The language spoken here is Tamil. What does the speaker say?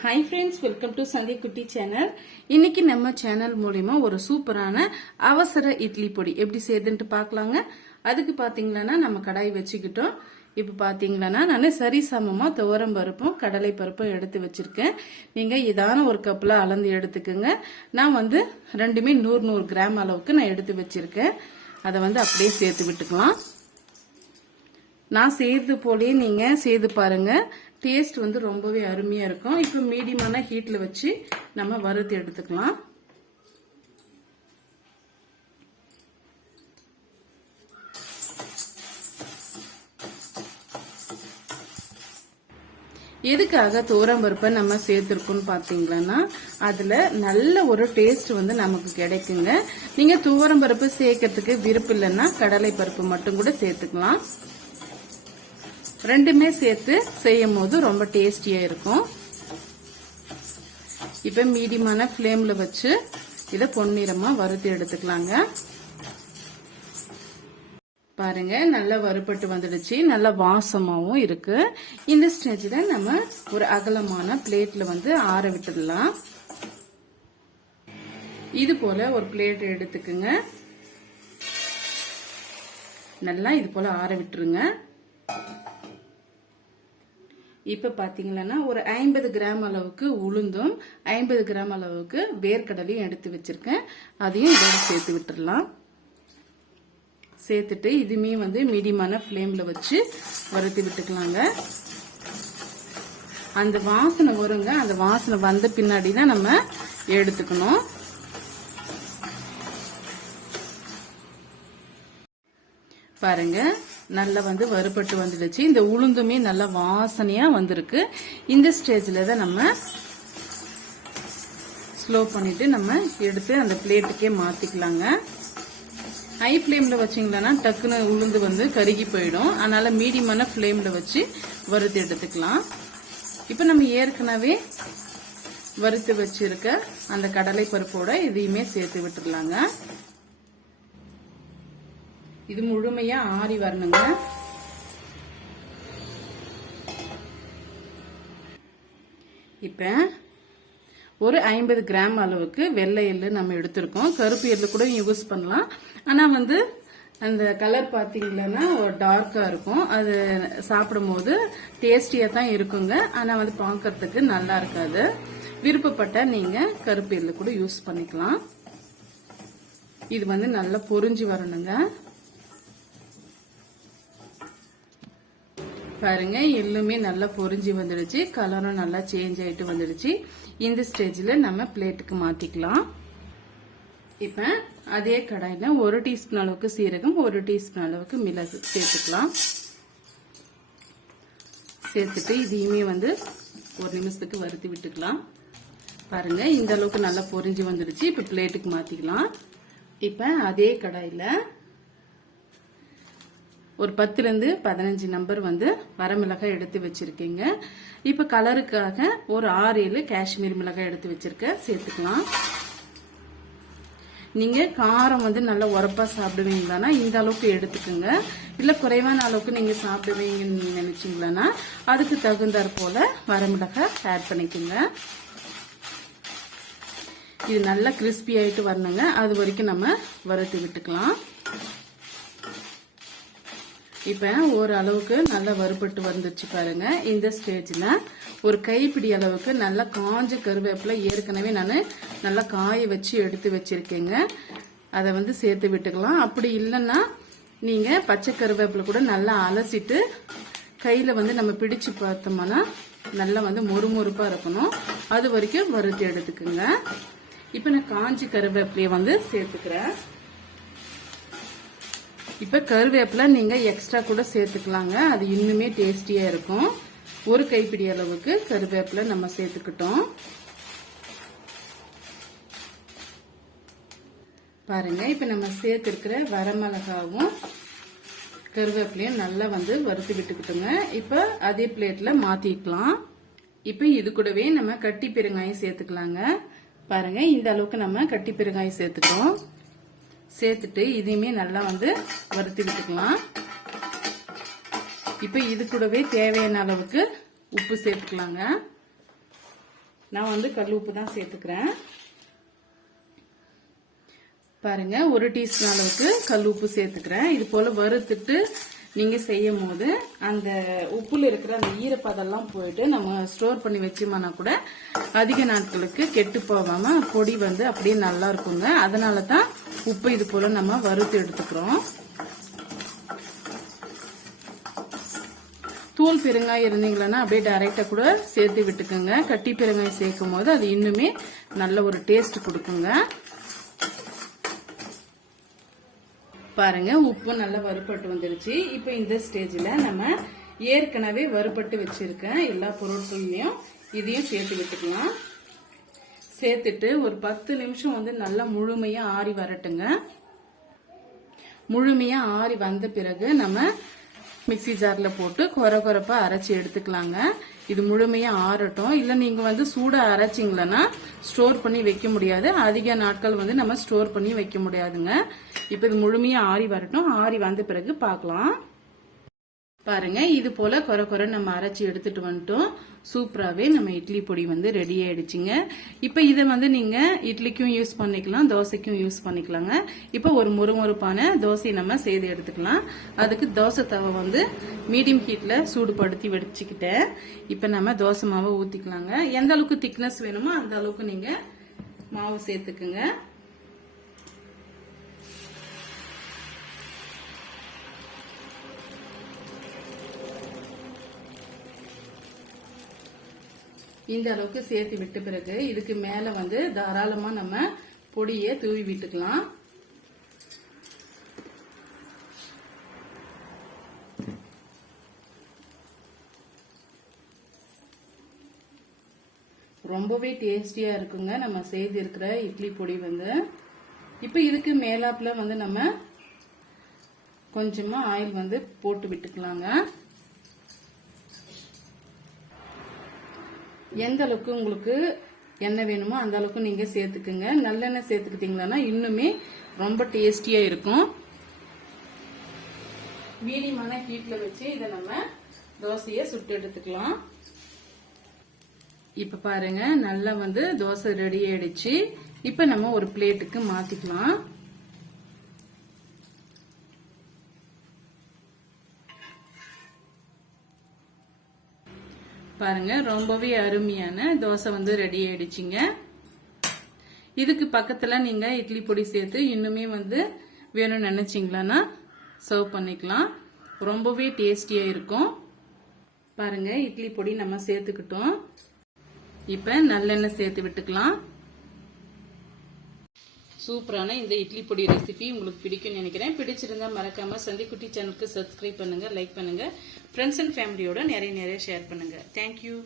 Hi friends welcome to Sandhya குட்டி சேனல் இன்னைக்கு நம்ம சேனல் மூலயமா ஒரு சூப்பரான அவசர இட்லி பொடி எப்படி செய்யுதுன்ட்டு பார்க்கலாங்க. அதுக்கு பார்த்தீங்களன்னா நம்ம கடாய் வச்சுக்கிட்டோம். இப்போ பார்த்தீங்களன்னா நான் சரி துவரம் பருப்பும் கடலை பருப்பும் எடுத்து வச்சுருக்கேன். நீங்கள் இதான ஒரு கப்பில் அளந்து எடுத்துக்கோங்க. நான் வந்து ரெண்டுமே நூறு நூறு கிராம் அளவுக்கு நான் எடுத்து வச்சுருக்கேன். அதை வந்து அப்படியே சேர்த்து விட்டுக்கலாம். நான் செய்யறது போலயே நீங்கள் செய்து பாருங்கள் டேஸ்ட் வந்து ரொம்பவே அருமையா இருக்கும். இப்போ மீடியமான ஹீட்ல வச்சு நம்ம வறுத்து எடுத்துக்கலாம். எதுக்காக பருப்பை நம்ம சேர்த்துருக்கோம்னு பார்த்தீங்கன்னா அதில் நல்ல ஒரு டேஸ்ட் வந்து நமக்கு கிடைக்குங்க. நீங்கள் பருப்பு சேர்க்கறதுக்கு விருப்பம் இல்லைன்னா கடலை பருப்பு மட்டும் கூட சேர்த்துக்கலாம். ரெண்டுமே சேர்த்து செய்யும் போது ரொம்ப டேஸ்டியா இருக்கும். இப்ப மீடியமான ஃப்ளேம்ல வச்சு இதை பொன்னிறமா வறுத்து எடுத்துக்கலாங்க. பாருங்க நல்லா வறுபட்டு வந்துடுச்சு. நல்லா வாசமாவும் இருக்கு. இந்த ஸ்டேஜ்ல நம்ம ஒரு அகலமான பிளேட்ல வந்து ஆற விட்டுடலாம். இது போல ஒரு பிளேட் எடுத்துக்குங்க. நல்லா இது போல ஆற விட்டுருங்க. இப்போ பார்த்தீங்கன்னா ஒரு ஐம்பது கிராம் அளவுக்கு உளுந்தும் ஐம்பது கிராம் அளவுக்கு வேர்க்கடலையும் எடுத்து வச்சிருக்கேன். அதையும் இதோட சேர்த்து விட்டுடலாம் சேர்த்துட்டு இதுமே வந்து மீடியமான ஃப்ளேமில் வச்சு வறுத்தி விட்டுக்கலாங்க. அந்த வாசனை வருங்க. அந்த வாசனை வந்த பின்னாடி தான் நம்ம எடுத்துக்கணும். பாருங்க. நல்லா வந்து வறுபட்டு வந்துடுச்சு. இந்த உளுந்துமே நல்லா வாசனையா வந்திருக்கு. இந்த ஸ்டேஜில் தான் நம்ம ஸ்லோ பண்ணிட்டு நம்ம எடுத்து அந்த பிளேட்டுக்கே மாற்றிக்கலாங்க ஹை ஃப்ளேமில் வச்சிங்களன்னா டக்குன்னு உளுந்து வந்து கருகி போயிடும். அதனால மீடியமான ஃப்ளேமில் வச்சு வறுத்து எடுத்துக்கலாம். இப்போ நம்ம ஏற்கனவே வறுத்து வச்சிருக்க அந்த கடலை பருப்போட இதையுமே சேர்த்து விட்டுருலாங்க இது முழுமையா ஆறி வரணுங்க. இப்ப ஒரு ஐம்பது கிராம் அளவுக்கு வெள்ளை எள்ளு நம்ம எடுத்திருக்கோம். கருப்பு எள்ளு கூட யூஸ் பண்ணலாம். ஆனா வந்து அந்த கலர் பார்த்தீங்கன்னா டார்க்காக இருக்கும். அது சாப்பிடும் போது தான் இருக்குங்க. ஆனால் வந்து பார்க்கறதுக்கு நல்லா இருக்காது. விருப்பப்பட்ட நீங்கள் கருப்பு எள்ளு கூட யூஸ் பண்ணிக்கலாம். இது வந்து நல்லா பொறிஞ்சு வரணுங்க. பாருங்க எள்ளுமே நல்லா பொறிஞ்சி வந்துடுச்சு கலரும் நல்லா சேஞ்ச் ஆயிட்டு வந்துடுச்சு. இந்த ஸ்டேஜில் நம்ம பிளேட்டுக்கு மாற்றிக்கலாம் இப்போ அதே கடாயில் ஒரு டீஸ்பூன் அளவுக்கு சீரகம் ஒரு டீஸ்பூன் அளவுக்கு மிளகு சேர்த்துக்கலாம். சேர்த்துட்டு இதையுமே வந்து ஒரு நிமிஷத்துக்கு வறுத்து விட்டுக்கலாம். பாருங்க இந்த அளவுக்கு நல்லா பொறிஞ்சு வந்துடுச்சு. இப்போ பிளேட்டுக்கு மாற்றிக்கலாம் இப்போ அதே கடாயில் ஒரு பத்துலேருந்து பதினஞ்சு நம்பர் வந்து வரமிளகாய் எடுத்து வச்சுருக்கீங்க. இப்போ கலருக்காக ஒரு ஆறு ஏழு காஷ்மீர் மிளகாய் எடுத்து வச்சுருக்க. சேர்த்துக்கலாம். நீங்கள் காரம் வந்து நல்லா உரப்பாக சாப்பிடுவீங்களானா இந்த அளவுக்கு எடுத்துக்கோங்க. இல்லை குறைவான அளவுக்கு நீங்கள் சாப்பிடுவீங்கன்னு நினைச்சீங்களா அதுக்கு தகுந்தாற் போல் வரமிளகாய் ஆட் பண்ணிக்கோங்க. இது நல்லா கிறிஸ்பி ஆகிட்டு வரணுங்க. அது வரைக்கும் நம்ம வறுத்து விட்டுக்கலாம். இப்போ ஓரளவுக்கு நல்லா வறுபட்டு வந்துச்சு பாருங்க. இந்த ஸ்டேஜில் ஒரு கைப்பிடி அளவுக்கு நல்லா காஞ்ச கருவேப்பிலை ஏற்கனவே நான் நல்லா காய வச்சு எடுத்து வச்சிருக்கேங்க. அதை வந்து சேர்த்து விட்டுக்கலாம். அப்படி இல்லைன்னா நீங்கள் பச்சை கருவேப்பிலை கூட நல்லா அலசிட்டு கையில் வந்து நம்ம பிடிச்சு பார்த்தோம்னா நல்லா வந்து மொறுமொறுப்பாக இருக்கணும். அது வரைக்கும் வறுத்து எடுத்துக்குங்க. இப்போ நான் காஞ்சி கருவேப்பிலையை வந்து சேர்த்துக்கிறேன். இப்போ கருவேப்பிலை நீங்கள் எக்ஸ்ட்ரா கூட சேர்த்துக்கலாங்க. அது இன்னுமே டேஸ்டியாக இருக்கும். ஒரு கைப்பிடி அளவுக்கு கருவேப்பிலை நம்ம சேர்த்துக்கிட்டோம். பாருங்க இப்போ நம்ம சேர்த்துருக்கிற வரமிளகாவும் கருவேப்பிலையும் நல்லா வந்து வறுத்து விட்டுக்கிட்டோங்க. இப்போ அதே பிளேட்டில் மாற்றிக்கலாம் இப்போ இது கூடவே நம்ம கட்டி பெருங்காயம் சேர்த்துக்கலாங்க. பாருங்க இந்த அளவுக்கு நம்ம கட்டி பெருங்காயம் சேர்த்துக்கிறோம் சேர்த்துட்டு இதையுமே நல்லா வந்து வறுத்து விட்டுக்கலாம். இப்போ இது கூடவே தேவையான அளவுக்கு உப்பு சேர்த்துக்கலாங்க. நான் வந்து கல் உப்பு தான் சேர்த்துக்கிறேன். பாருங்க ஒரு டீஸ்பூன் அளவுக்கு கல் உப்பு சேர்த்துக்கிறேன். இது போல வறுத்துட்டு நீங்க செய்யும் போது அந்த உப்புல இருக்கிற அந்த ஈரப்பதெல்லாம் போயிட்டு நம்ம ஸ்டோர் பண்ணி வச்சோம்னா கூட அதிக நாட்களுக்கு கெட்டு போகாம பொடி வந்து அப்படியே நல்லா இருக்குங்க. அதனால தான் உப்பு இது போல நம்ம வறுத்து எடுத்துக்கிறோம். தூள் பெருங்காயம் இருந்தீங்களன்னா அப்படியே டைரக்டா கூட சேர்த்து விட்டுக்கோங்க. கட்டி பெருங்காயம் சேர்க்கும் போது அது இன்னுமே நல்ல ஒரு டேஸ்ட் கொடுக்குங்க. பாருங்க உப்பு நல்லா வறுபட்டு வந்துருச்சு. இப்போ இந்த ஸ்டேஜ்ல நம்ம ஏற்கனவே வறுபட்டு வச்சிருக்க எல்லா பொருட்களையும் இதையும் சேர்த்து விட்டுக்கலாம். சேர்த்துட்டு ஒரு பத்து நிமிஷம் வந்து நல்லா முழுமையா ஆறி வரட்டுங்க. முழுமையா ஆறி வந்த பிறகு நம்ம மிக்ஸி ஜாரில் போட்டு கொர குறைப்பாக அரைச்சி எடுத்துக்கலாங்க. இது முழுமையாக ஆறட்டும். இல்லை நீங்கள் வந்து சூடாக அரைச்சிங்களன்னா ஸ்டோர் பண்ணி வைக்க முடியாது. அதிக நாட்கள் வந்து நம்ம ஸ்டோர் பண்ணி வைக்க முடியாதுங்க. இப்போ இது முழுமையாக ஆறி வரட்டும். ஆறி வந்த பிறகு பார்க்கலாம். பாருங்க இது போல கொர கொர நம்ம அரைச்சி எடுத்துட்டு வந்துட்டோம். சூப்பராகவே நம்ம இட்லி பொடி வந்து ரெடி ஆயிடுச்சுங்க. இப்போ இதை வந்து நீங்க இட்லிக்கும் யூஸ் பண்ணிக்கலாம் தோசைக்கும் யூஸ் பண்ணிக்கலாங்க. இப்போ ஒரு முறுமுறுப்பான தோசையை நம்ம செய்து எடுத்துக்கலாம். அதுக்கு தோசை தவை வந்து மீடியம் ஹீட்ல சூடுபடுத்தி வெடிச்சுக்கிட்டேன் இப்போ நம்ம தோசை மாவை ஊத்திக்கலாங்க. எந்த அளவுக்கு திக்னஸ் வேணுமோ அந்த அளவுக்கு நீங்க மாவு சேர்த்துக்குங்க. இந்த அளவுக்கு சேர்த்து விட்ட பிறகு இதுக்கு மேல வந்து தாராளமா நம்ம பொடியை தூவி விட்டுக்கலாம். ரொம்பவே டேஸ்டியா இருக்குங்க நம்ம செய்து இருக்கிற இட்லி பொடி வந்து. இப்போ இதுக்கு மேலாப்புல வந்து நம்ம கொஞ்சமா ஆயில் வந்து போட்டு விட்டுக்கலாங்க. எந்த அளவுக்கு உங்களுக்கு எண்ணெய் வேணுமோ அந்த அளவுக்கு நீங்க சேர்த்துக்குங்க. நல்லெண்ணெய் சேர்த்துக்கிட்டீங்கன்னா இன்னுமே ரொம்ப டேஸ்டியா இருக்கும். மீடியமான ஹீட்ல வச்சு இதை நம்ம தோசையை சுட்டு எடுத்துக்கலாம். இப்ப பாருங்க நல்லா வந்து தோசை ரெடி ஆயிடுச்சு. இப்ப நம்ம ஒரு பிளேட்டுக்கு மாத்திக்கலாம். பாருங்க ரொம்பவே அருமையான தோசை வந்து ரெடி ஆயிடுச்சுங்க. இதுக்கு பக்கத்துல நீங்க இட்லி பொடி சேர்த்து இன்னுமே வந்து வேணும்னு நினைச்சீங்களான்னா சர்வ் பண்ணிக்கலாம். ரொம்பவே டேஸ்டியா இருக்கும். பாருங்க இட்லி பொடி நம்ம சேர்த்துக்கிட்டோம். இப்ப நல்லெண்ணெய் சேர்த்து விட்டுக்கலாம். சூப்பரான இந்த இட்லி பொடி ரெசிபி உங்களுக்கு பிடிக்கும்னு நினைக்கிறேன். பிடிச்சிருந்தா மறக்காம சந்திக்குட்டி சேனலுக்கு சப்ஸ்கிரைப் பண்ணுங்க லைக் பண்ணுங்க. ஃப்ரெண்ட்ஸ் அண்ட் ஃபேமிலியோட நிறைய நிறைய ஷேர் பண்ணுங்க. தேங்க்யூ